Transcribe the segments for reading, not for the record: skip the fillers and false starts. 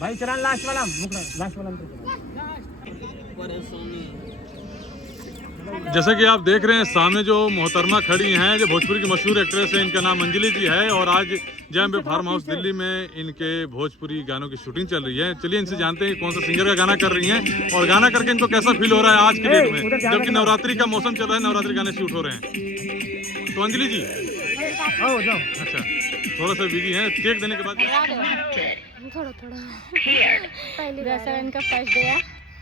भाई चला लास्ट वाला लास्ट वाला। जैसे कि आप देख रहे हैं सामने जो मोहतरमा खड़ी हैं, जो भोजपुरी की मशहूर एक्ट्रेस है, इनका नाम अंजलि जी है और आज जैम फार्म हाउस दिल्ली में इनके भोजपुरी गानों की शूटिंग चल रही है। चलिए इनसे जानते हैं कि कौन सा सिंगर का गाना कर रही हैं और गाना करके इनको कैसा फील हो रहा है आज के डेट में, जबकि नवरात्रि का मौसम चल रहा है, नवरात्रि गाने शूट हो रहे हैं। तो अंजलि जी अच्छा थोड़ा सा बिजी हैं, टेक देने के बाद थोड़ा पहली बार इनका फर्स्ट डे है,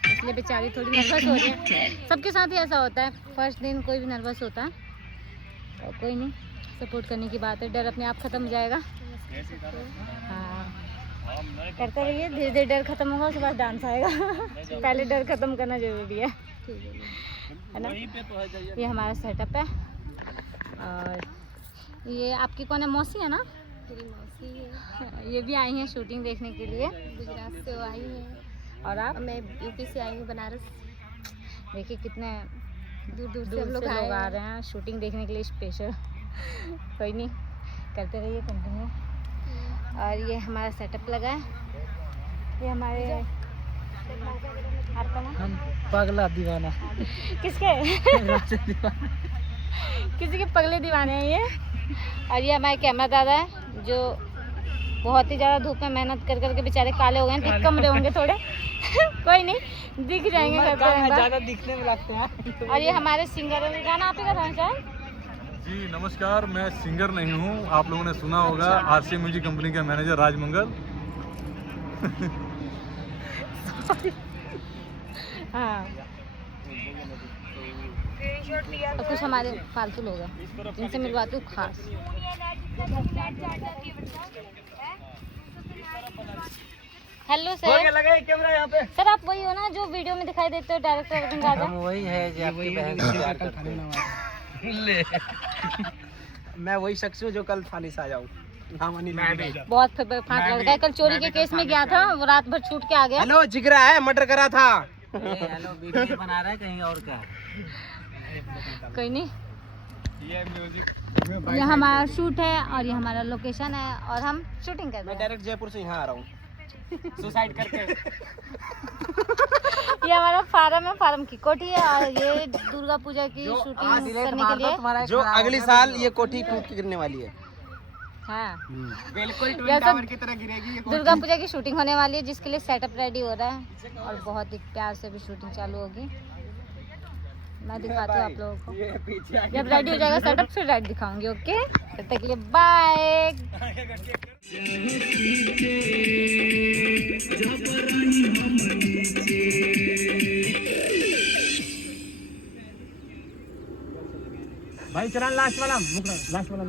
इसलिए बेचारी थोड़ी नर्वस हो रही है। सबके साथ ही ऐसा होता है, फर्स्ट दिन कोई भी नर्वस होता है तो कोई नहीं, सपोर्ट करने की बात है, डर अपने आप खत्म हो जाएगा। हाँ करते रहिए, धीरे धीरे डर खत्म होगा, उसके बाद डांस आएगा। पहले डर खत्म करना जरूरी है ना। ये हमारा सेटअप है और ये आपकी कौन है, मौसी है ना? मौसी है। ये भी आई हैं शूटिंग देखने के लिए, गुजरात से आई हैं। और आप? मैं यूपी से आई हूँ, बनारस। देखिए कितने दूर दूर से हम लोग आ रहे हैं शूटिंग देखने के लिए स्पेशल। कोई नहीं, करते रहिए कंटिन्यू। और ये हमारा सेटअप लगा है, ये हमारे हम पगला दीवाना किसके किसी के पगले दीवाने हैं ये। और ये हमारे कैमरा दादा है जो बहुत ही ज़्यादा धूप में मेहनत कर करके बेचारे काले हो गए हैं, दिख कम रहे होंगे थोड़े। कोई नहीं, दिख जाएंगे ज़्यादा दिखने में लगते हैं। और ये हमारे सिंगर, गाना आप ही का था सर? जी नमस्कार, मैं सिंगर नहीं हूँ, आप लोगों ने सुना होगा। आरसी म्यूजिक कंपनी के मैनेजर राजमंगल। हाँ और कुछ हमारे फालतू लोग हैं जिनसे मिलवाती हूँ खास। हेलो सर, कैमरा यहाँ पे। सर आप वही हो ना जो वीडियो में दिखाई देते हो, डायरेक्टर राजा? हम वही है जो आपकी बहन से प्यार करते हैं। मैं वही शख्स हूँ जो कल थाने से आ जाऊँ। बहुत फाट लड़का है, कल चोरी के केस में गया था, वो रात भर छूट के आ गया। हेलो जिगरा है, मर्डर करा था। हेलो वीडियो बना रहा है कहीं और का। कोई नहीं, ये हमारा शूट है और ये हमारा लोकेशन है और हम शूटिंग कर रहे हैं। मैं डायरेक्ट जयपुर से यहाँ आ रहा हूँ सुसाइड करके। ये हमारा फार्म है, फार्म की कोठी है और ये दुर्गा पूजा की शूटिंग करने के लिए जो अगले साल ये कोठी टूट के गिरने वाली है। हाँ बिल्कुल की तरह गिरेगी। दुर्गा पूजा की शूटिंग होने वाली है जिसके लिए सेटअप रेडी हो रहा है और बहुत ही प्यार से भी शूटिंग चालू होगी। मैं दिखाती हूँ आप लोगों को, जब रेडी हो जाएगा सेटअप फिर राइड दिखाऊंगी। ओके, तब तक के लिए बाय। भाई चला लास्ट वाला लास्ट वाला।